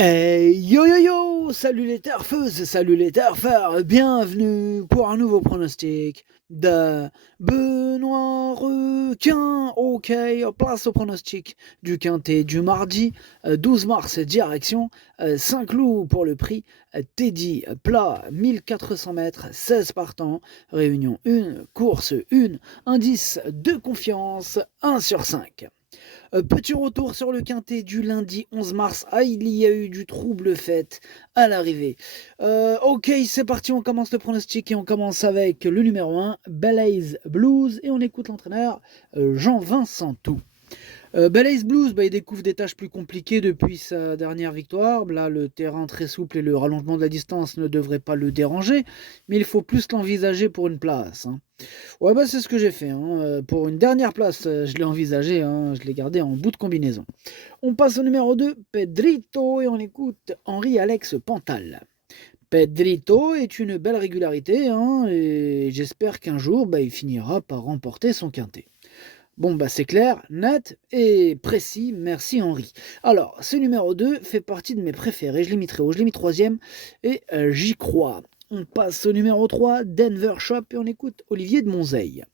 Yo yo yo, salut les turfeuses, salut les turfeurs, bienvenue pour un nouveau pronostic de Benoît Requin. Ok, place au pronostic du quintet du mardi 12 mars, direction Saint-Cloud pour le prix Teddy Plat, 1400 mètres, 16 partants, réunion 1, course 1, indice de confiance 1 sur 5. Petit retour sur le quintet du lundi 11 mars. Ah, il y a eu du trouble fait à l'arrivée. Ok, c'est parti, on commence le pronostic et on commence avec le numéro 1, Blaze Blues, et on écoute l'entraîneur Jean-Vincent Tout. Blaze Blues, il découvre des tâches plus compliquées depuis sa dernière victoire. Là, le terrain très souple et le rallongement de la distance ne devraient pas le déranger, mais il faut plus l'envisager pour une place. Ouais, c'est ce que j'ai fait. Pour une dernière place, je l'ai envisagé, je l'ai gardé en bout de combinaison. On passe au numéro 2, Pedrito, et on écoute Henri-Alex Pantal. Pedrito est une belle régularité, et j'espère qu'un jour, il finira par remporter son quintet. Bon, c'est clair, net et précis, merci Henri. Alors, ce numéro 2 fait partie de mes préférés, je l'ai mis très haut, je l'ai mis troisième, et j'y crois. On passe au numéro 3, Denver Shop, et on écoute Olivier de Monzeil.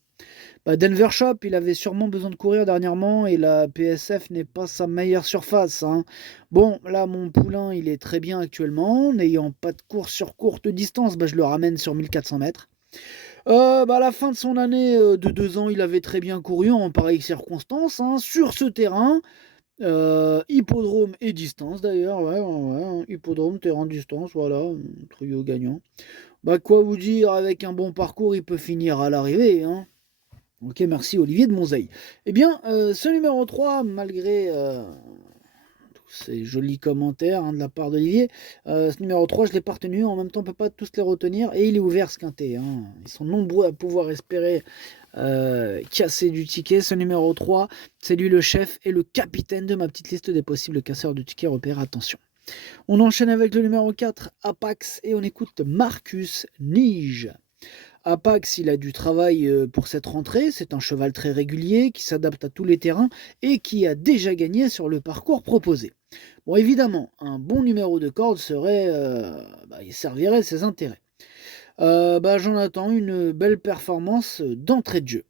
Denver Shop, il avait sûrement besoin de courir dernièrement, et la PSF n'est pas sa meilleure surface. Bon, là, mon poulain, il est très bien actuellement, n'ayant pas de course sur courte distance, je le ramène sur 1400 mètres. À la fin de son année de 2 ans, il avait très bien couru en pareilles circonstances, sur ce terrain. Hippodrome et distance d'ailleurs, ouais, hippodrome, terrain, distance, voilà, trio gagnant. Quoi vous dire, avec un bon parcours, il peut finir à l'arrivée. Ok, merci Olivier de Monzeil. Eh bien, ce numéro 3, malgré ces jolis commentaires de la part d'Olivier. Ce numéro 3, je ne l'ai pas retenu. En même temps, on ne peut pas tous les retenir. Et il est ouvert, ce quintet. Ils sont nombreux à pouvoir espérer casser du ticket. Ce numéro 3, c'est lui le chef et le capitaine de ma petite liste des possibles casseurs de tickets repères. Attention. On enchaîne avec le numéro 4, Apax. Et on écoute Marcus Nige. Apax, il a du travail pour cette rentrée. C'est un cheval très régulier qui s'adapte à tous les terrains et qui a déjà gagné sur le parcours proposé. Bon, évidemment, un bon numéro de corde serait, il servirait ses intérêts. J'en attends une belle performance d'entrée de jeu.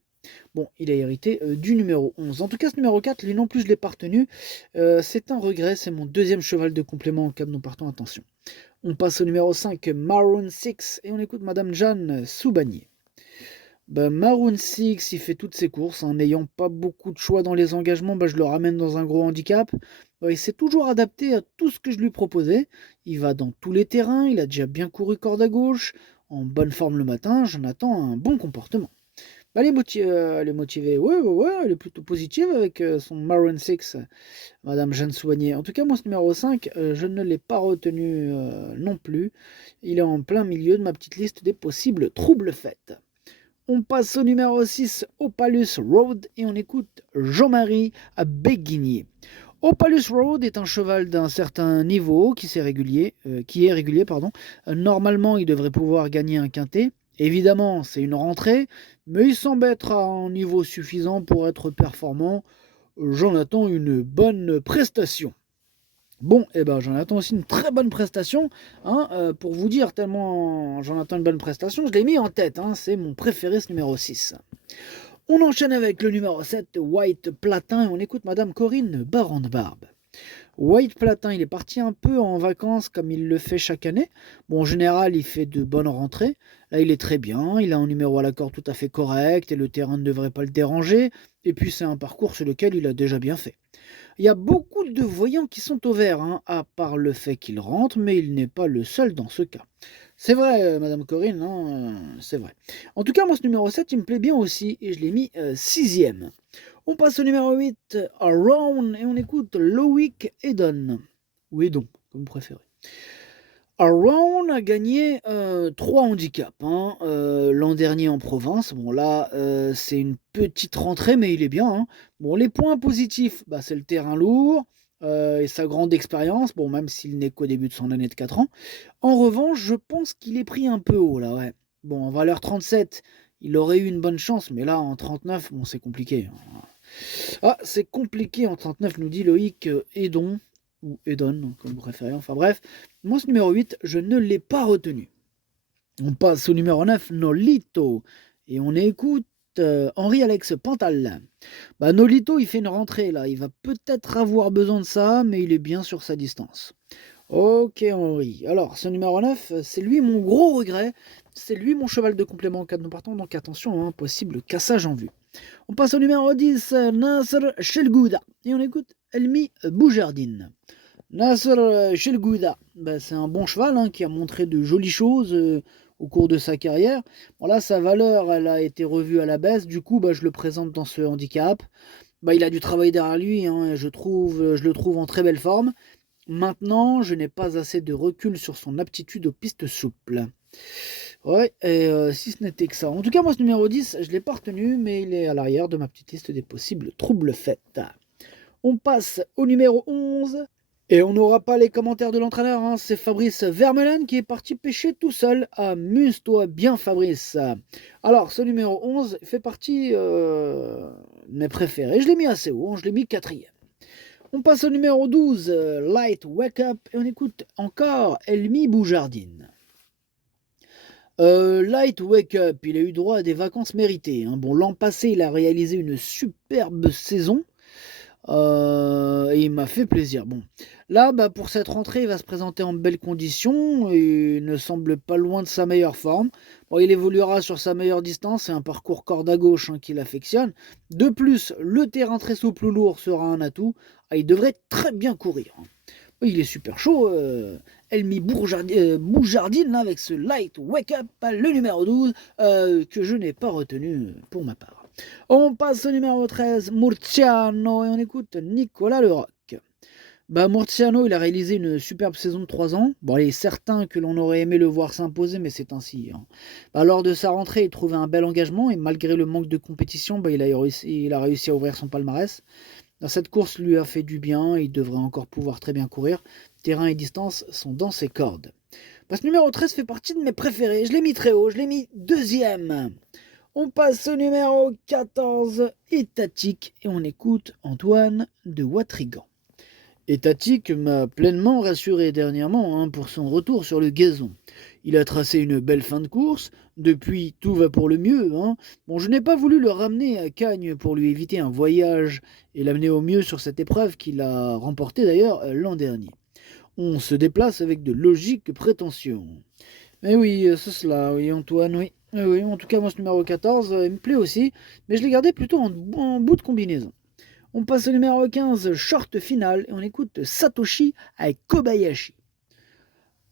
Bon, il a hérité du numéro 11. En tout cas, ce numéro 4, lui non plus, je ne l'ai pas retenu. C'est un regret, c'est mon deuxième cheval de complément en cas de non partant. Attention. On passe au numéro 5, Maroon 6, et on écoute Madame Jeanne Soubanier. Maroon 6, il fait toutes ses courses, n'ayant pas beaucoup de choix dans les engagements, je le ramène dans un gros handicap. Il s'est toujours adapté à tout ce que je lui proposais. Il va dans tous les terrains, il a déjà bien couru corde à gauche, en bonne forme le matin, j'en attends un bon comportement. Elle est motivée, ouais, elle est plutôt positive avec son Maroon 6, Madame Jeanne Soigné. En tout cas, moi, ce numéro 5, je ne l'ai pas retenu non plus. Il est en plein milieu de ma petite liste des possibles troubles faits. On passe au numéro 6, Opalus Road, et on écoute Jean-Marie à Béguigné. Opalus Road est un cheval d'un certain niveau qui est régulier. Normalement, il devrait pouvoir gagner un quintet. Évidemment, c'est une rentrée, mais il semble être à un niveau suffisant pour être performant. J'en attends une bonne prestation. Bon, j'en attends aussi une très bonne prestation. Pour vous dire, tellement j'en attends une bonne prestation, je l'ai mis en tête. C'est mon préféré, ce numéro 6. On enchaîne avec le numéro 7, White Platin, et on écoute Madame Corinne Baron de Barbe. White Platin, il est parti un peu en vacances comme il le fait chaque année. Bon, en général, il fait de bonnes rentrées. Là, il est très bien. Il a un numéro à l'accord tout à fait correct et le terrain ne devrait pas le déranger. Et puis, c'est un parcours sur lequel il a déjà bien fait. Il y a beaucoup de voyants qui sont au vert, à part le fait qu'il rentre, mais il n'est pas le seul dans ce cas. C'est vrai, Madame Corinne, c'est vrai. En tout cas, moi, ce numéro 7, il me plaît bien aussi, et je l'ai mis 6ème. On passe au numéro 8, Around, et on écoute Loïc Edon. Ou Edon, comme vous préférez. Around a gagné 3 handicaps l'an dernier en province. Bon là, c'est une petite rentrée, mais il est bien. Bon, les points positifs, c'est le terrain lourd et sa grande expérience, bon, même s'il n'est qu'au début de son année de 4 ans. En revanche, je pense qu'il est pris un peu haut là, ouais. Bon, en valeur 37, il aurait eu une bonne chance, mais là, en 39, c'est compliqué. Ah, c'est compliqué en 39, nous dit Loïc Edon. ou Edon, comme vous préférez. Enfin bref, moi ce numéro 8, je ne l'ai pas retenu. On passe au numéro 9, Nolito. Et on écoute Henri-Alex Pantal. Nolito, il fait une rentrée là. Il va peut-être avoir besoin de ça, mais il est bien sur sa distance. Ok Henri. Alors, ce numéro 9, c'est lui mon gros regret. C'est lui mon cheval de complément en cas de nous partons. Donc attention, possible cassage en vue. On passe au numéro 10, Nasser Chelgouda. Et on écoute Elmi Boujardine. Nasser Chelgouda, c'est un bon cheval qui a montré de jolies choses au cours de sa carrière. Bon, là, sa valeur, elle a été revue à la baisse. Du coup, je le présente dans ce handicap. Il a du travail derrière lui. Je le trouve en très belle forme. Maintenant, je n'ai pas assez de recul sur son aptitude aux pistes souples. Ouais, et si ce n'était que ça. En tout cas, moi, ce numéro 10, je ne l'ai pas retenu, mais il est à l'arrière de ma petite liste des possibles troubles faits. On passe au numéro 11. Et on n'aura pas les commentaires de l'entraîneur, c'est Fabrice Vermeulen qui est parti pêcher tout seul. Amuse-toi bien Fabrice. Alors ce numéro 11 fait partie de mes préférés. Je l'ai mis assez haut, je l'ai mis 4e. On passe au numéro 12, Light Wake Up, et on écoute encore Elmi Boujardine. Light Wake Up, il a eu droit à des vacances méritées. Bon, l'an passé, il a réalisé une superbe saison. Et il m'a fait plaisir. Bon, là, pour cette rentrée, il va se présenter en belles conditions et ne semble pas loin de sa meilleure forme. Bon, il évoluera sur sa meilleure distance et un parcours corde à gauche qu'il affectionne. De plus, le terrain très souple ou lourd sera un atout. Il devrait très bien courir. Il est super chaud. Elmi Boujardine là, avec ce Light Wake Up, le numéro 12, que je n'ai pas retenu pour ma part. On passe au numéro 13, Murciano, et on écoute Nicolas Leroc. Murciano, il a réalisé une superbe saison de 3 ans. Bon, il est certain que l'on aurait aimé le voir s'imposer, mais c'est ainsi. Lors de sa rentrée, il trouvait un bel engagement, et malgré le manque de compétition, il a réussi à ouvrir son palmarès. Cette course lui a fait du bien, il devrait encore pouvoir très bien courir. Terrain et distance sont dans ses cordes. Ce numéro 13 fait partie de mes préférés, je l'ai mis très haut, je l'ai mis 2e. On passe au numéro 14, Étatique, et on écoute Antoine de Watrigan. Étatique m'a pleinement rassuré dernièrement pour son retour sur le gazon. Il a tracé une belle fin de course, depuis tout va pour le mieux. Bon, je n'ai pas voulu le ramener à Cagnes pour lui éviter un voyage et l'amener au mieux sur cette épreuve qu'il a remportée d'ailleurs l'an dernier. On se déplace avec de logiques prétentions. Mais oui, c'est cela, oui Antoine, oui. Oui, en tout cas, moi, ce numéro 14, il me plaît aussi, mais je l'ai gardé plutôt en bout de combinaison. On passe au numéro 15, short final, et on écoute Satoshi avec Kobayashi.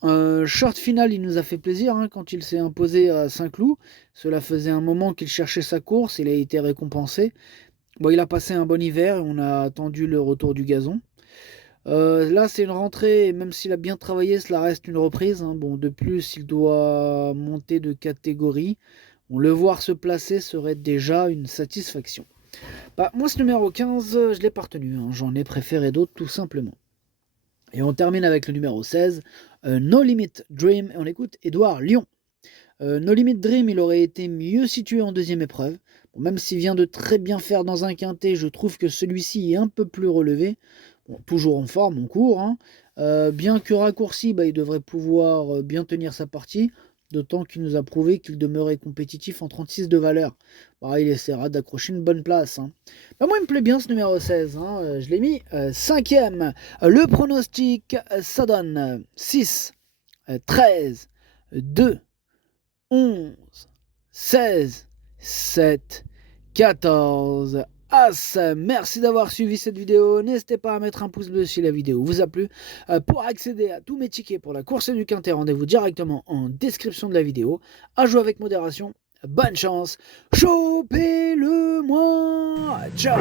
Short final, il nous a fait plaisir quand il s'est imposé à Saint-Cloud. Cela faisait un moment qu'il cherchait sa course, il a été récompensé. Bon, il a passé un bon hiver, et on a attendu le retour du gazon. Là, c'est une rentrée, et même s'il a bien travaillé, cela reste une reprise. Bon, de plus, il doit monter de catégorie. Le voir se placer serait déjà une satisfaction. Moi, ce numéro 15, je l'ai pas retenu. J'en ai préféré d'autres, tout simplement. Et on termine avec le numéro 16, No Limit Dream, et on écoute Édouard Lyon. No Limit Dream, il aurait été mieux situé en 2e épreuve. Bon, même s'il vient de très bien faire dans un quintet, je trouve que celui-ci est un peu plus relevé. Bon, toujours en forme, on court. Bien que raccourci, il devrait pouvoir bien tenir sa partie, d'autant qu'il nous a prouvé qu'il demeurait compétitif en 36 de valeur. Il essaiera d'accrocher une bonne place. Moi, il me plaît bien ce numéro 16. Je l'ai mis 5e. Le pronostic, ça donne 6, 13, 2, 11, 16, 7, 14... As, merci d'avoir suivi cette vidéo. N'hésitez pas à mettre un pouce bleu si la vidéo vous a plu. Pour accéder à tous mes tickets pour la course du Quintet, rendez-vous directement en description de la vidéo. À jouer avec modération. Bonne chance. Chopez-le moi. Ciao.